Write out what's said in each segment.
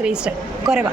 Three star കുറവാ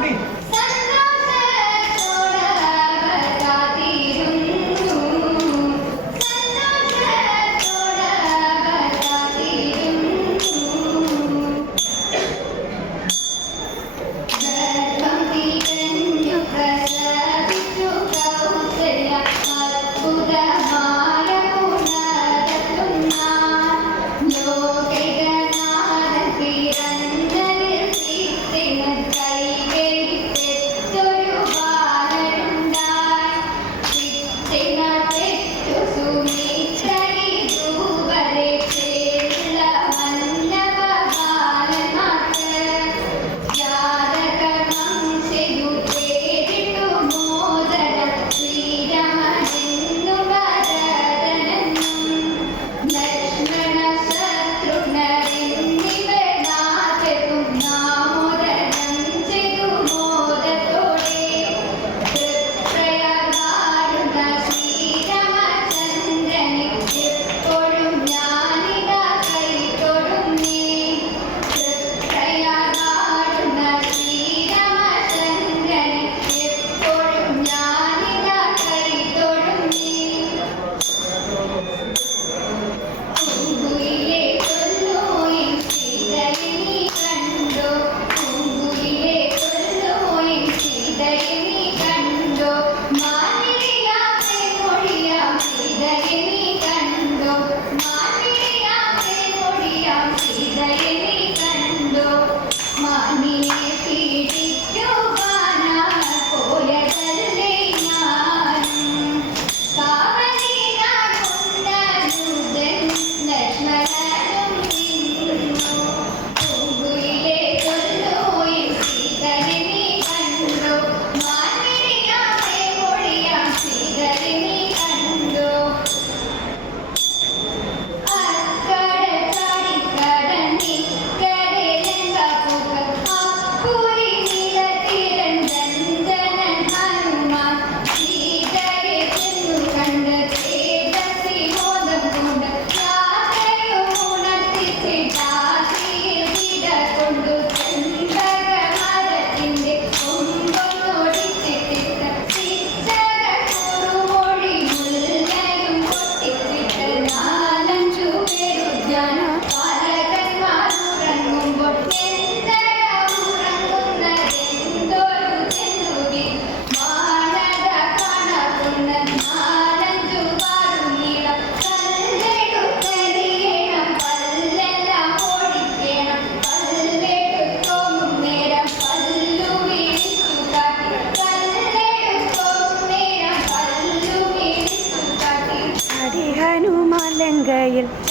命。Gael.